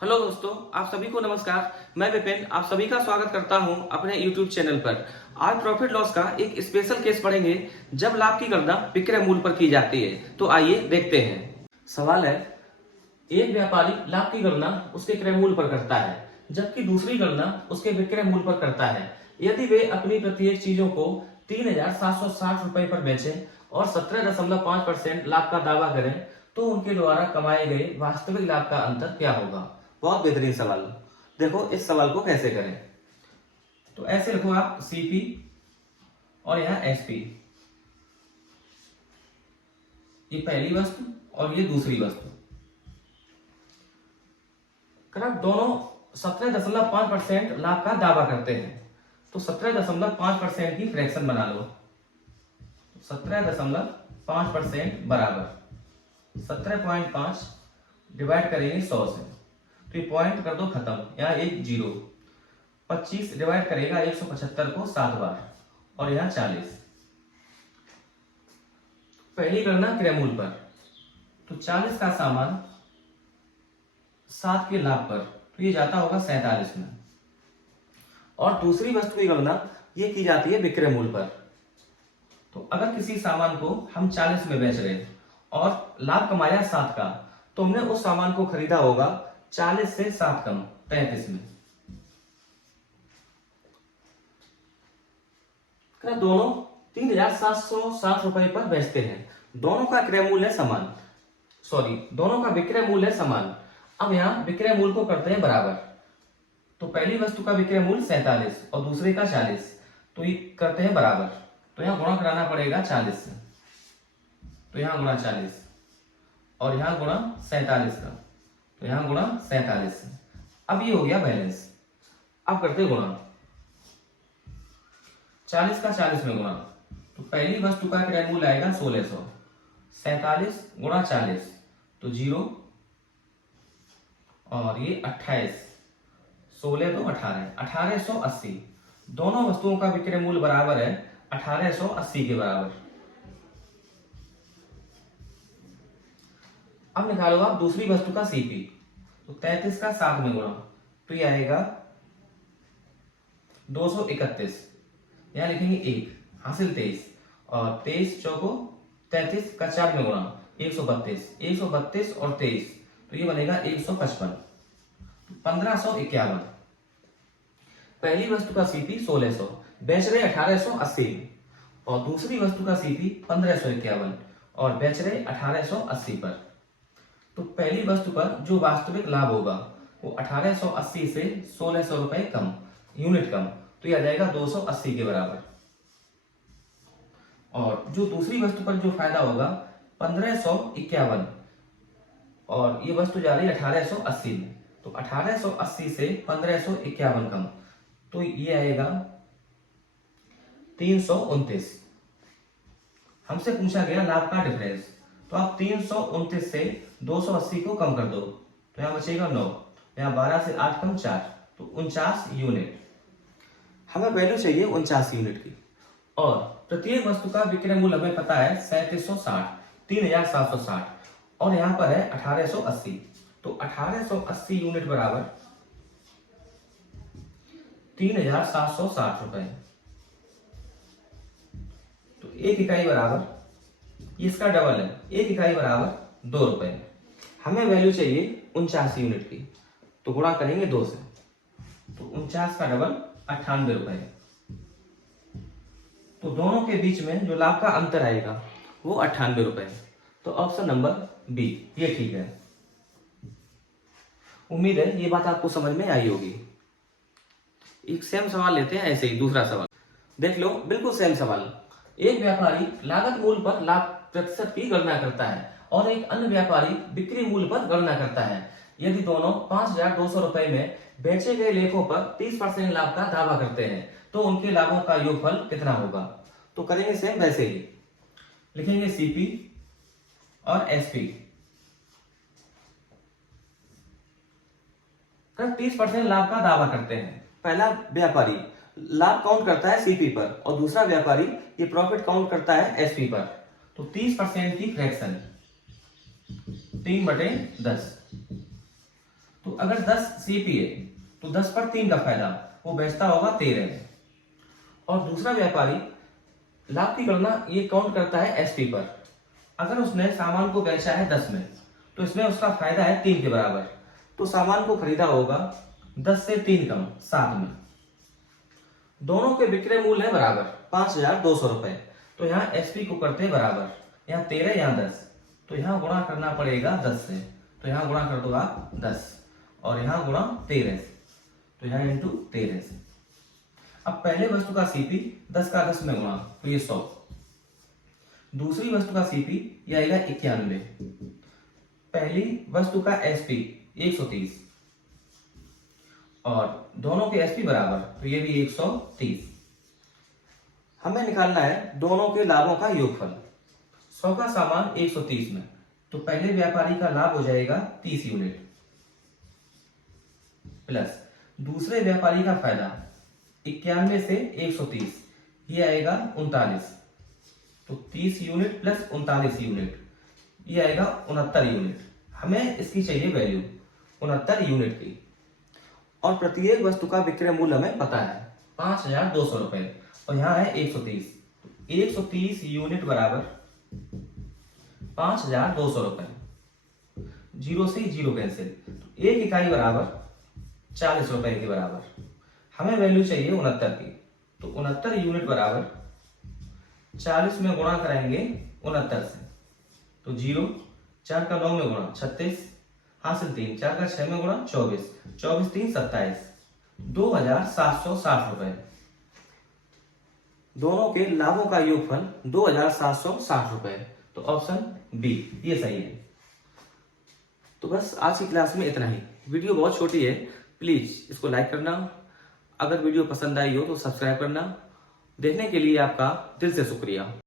Hello दोस्तों, आप सभी को नमस्कार। मैं विपिन आप सभी का स्वागत करता हूं अपने YouTube चैनल पर। आज प्रॉफिट लॉस का एक स्पेशल केस पढ़ेंगे जब लाभ की गणना विक्रय मूल्य पर की जाती है। तो आइए देखते हैं। सवाल है, एक व्यापारी लाभ की गणना उसके क्रय मूल्य पर करता है जबकि दूसरी गणना उसके विक्रय मूल्य पर करता है। यदि वे अपनी प्रत्येक चीजों को 3,760 रुपए पर बेचें और 17.5% लाभ का दावा करें तो उनके द्वारा कमाए गए वास्तविक लाभ का अंतर क्या होगा। बहुत बेहतरीन सवाल। देखो इस सवाल को कैसे करें। तो ऐसे लिखो आप सीपी और यहाँ एसपी, ये पहली वस्तु और ये दूसरी वस्तु। अगर आप दोनों 17.5% लाभ का दावा करते हैं तो 17.5% की फ्रैक्शन बना लो। 17.5% बराबर 17.5 डिवाइड करेंगे 100 से, तो ये पॉइंट कर दो खत्म। यहाँ एक जीरो, 25 डिवाइड करेगा 175 को 7 बार और यहाँ 40। पहली गणना क्रय मूल्य पर, तो 40 का सामान 7 के लाभ पर, तो ये जाता होगा 47 में। और दूसरी वस्तु की गणना ये की जाती है विक्रय मूल्य पर। तो अगर किसी सामान को हम 40 में बेच रहे हैं और लाभ कमाया 7 का, तो हमने उस सामान को खरीदा होगा 40 से 7 कम 35 में। दोनों 3,760 रुपए पर बेचते हैं। दोनों का क्रय मूल्य समान, दोनों का विक्रय मूल्य समान। अब यहाँ विक्रय मूल्य को करते हैं बराबर। तो पहली वस्तु का विक्रय मूल्य 47 और दूसरे का 40, तो ये करते हैं बराबर। तो यहाँ गुणा कराना पड़ेगा 40 से, तो यहाँ गुणा 40 और यहाँ गुणा 47 का, तो यहाँ गुणा 47 से। अब ये हो गया बैलेंस। अब करते गुणा 40 का 40 में गुणा, तो पहली वस्तु का क्रय मूल्य आएगा 1600। 47 गुणा 40 तो 0 और ये 28, 16 तो 18, 1880। दोनों वस्तुओं का विक्रय मूल्य बराबर है 1880 के बराबर। अब निकालो आप दूसरी वस्तु का सीपी। तो 33 का 7 में गुणा, तो ये आएगा 231। यहां लिखेंगे 1 हासिल 23 और 23 चौको 33 का 4 में गुणा 132, 132 और 23, तो ये बनेगा 155। 1551। पहली वस्तु का सीपी 1600, बेच रहे 1880 में, और दूसरी वस्तु का सीपी 1551 और बेच रहे 1880 पर। तो पहली वस्तु पर जो वास्तविक लाभ होगा वो 1880 से 1600 रुपए कम, यूनिट कम, तो यह आ जाएगा 280 के बराबर। और जो दूसरी वस्तु पर जो फायदा होगा 1551 और ये वस्तु जा रही है 1880 में, तो 1880 से 1551 कम, तो ये आएगा 329। हमसे पूछा गया लाभ का डिफरेंस, तो आप 329 से 280 को कम कर दो, तो यहां बचेगा 9, यहां 12 से 8 कम 4, तो 49 यूनिट। हमें वैल्यू चाहिए 49 यूनिट की। और प्रत्येक वस्तु का विक्रय मूल्य हमें पता है 3760, 3760, और यहां पर है 1880, तो 1880 यूनिट बराबर 3,760 रुपए। तो एक इकाई बराबर, इसका डबल है, एक इकाई बराबर 2 रुपए। हमें वैल्यू चाहिए 49 यूनिट की, तो गुणा करेंगे 2 से, तो 49 का डबल 98 रुपए। तो दोनों के बीच में जो लाभ का अंतर आएगा वो 98 रुपए। तो ऑप्शन नंबर बी ये ठीक है। उम्मीद है ये बात आपको समझ में आई होगी। एक सेम सवाल लेते हैं, ऐसे ही दूसरा सवाल देख लो, बिल्कुल सेम सवाल। एक व्यापारी लागत मूल्य पर लाभ प्रतिशत की गणना करता है और एक अन्य व्यापारी बिक्री मूल्य पर गणना करता है। यदि दोनों 5,200 रुपए में बेचे गए लेखों पर 30% लाभ का दावा करते हैं तो उनके लाभों का योगफल कितना होगा। तो करेंगे सेम वैसे ही, लिखेंगे सीपी और एसपी। 30% लाभ का दावा करते हैं। पहला व्यापारी लाभ काउंट करता है सीपी पर और दूसरा व्यापारी ये प्रॉफिट काउंट करता है एसपी पर। तो 30% की फ्रैक्शन 3/10, तो अगर 10 सीपी है तो 10 पर 3 का फायदा, वो बेचता होगा 13। और दूसरा व्यापारी लाभ की गणना ये काउंट करता है एसपी पर। अगर उसने सामान को बेचा है 10 में तो इसमें उसका फायदा है 3 के बराबर, तो सामान को खरीदा होगा 10 से 3 कम 7 में। दोनों के विक्रय मूल्य है बराबर 5200 रुपए, तो यहाँ एसपी को करते हैं बराबर, यहाँ 13 यहाँ 10, तो यहाँ गुणा करना पड़ेगा 10 से, तो यहाँ गुणा कर दो आप 10 और यहाँ गुणा 13 से, तो यहाँ इंटू 13 से। अब पहले वस्तु का सीपी 10 का 10 में गुणा तो ये 100, दूसरी वस्तु का सीपी ये आएगा 91, पहली वस्तु का एसपी 130 और दोनों के एसपी बराबर, तो ये भी 130। हमें निकालना है दोनों के लाभों का योगफल। 100 का सामान 130 में, तो पहले व्यापारी का लाभ हो जाएगा 30 यूनिट प्लस दूसरे व्यापारी का फायदा 91 से 130, ये आएगा 39, तो 30 यूनिट प्लस 39 यूनिट, ये आएगा 69 यूनिट। हमें इसकी चाहिए वैल्यू 69 यूनिट की। और प्रत्येक वस्तु का विक्रय मूल्य हमें पता है 5200 रुपए, और यहाँ है 130, तो 130 यूनिट बराबर 5200 रुपए। जीरो से जीरो कैंसिल, तो एक इकाई बराबर 40 रुपए के बराबर। हमें वैल्यू चाहिए 69 की, तो 69 यूनिट बराबर 40 में गुणा कराएंगे 69 से, तो 0, 4 का 9 में गुणा 36, हासिल 3, 4 का 6 में गुणा 24, 24 3 27, 2760 रुपए। दोनों के लाभों का योगफल 2760 रुपए, तो ऑप्शन बी ये सही है। तो बस आज की क्लास में इतना ही। वीडियो बहुत छोटी है, प्लीज इसको लाइक करना, अगर वीडियो पसंद आई हो तो सब्सक्राइब करना। देखने के लिए आपका दिल से शुक्रिया।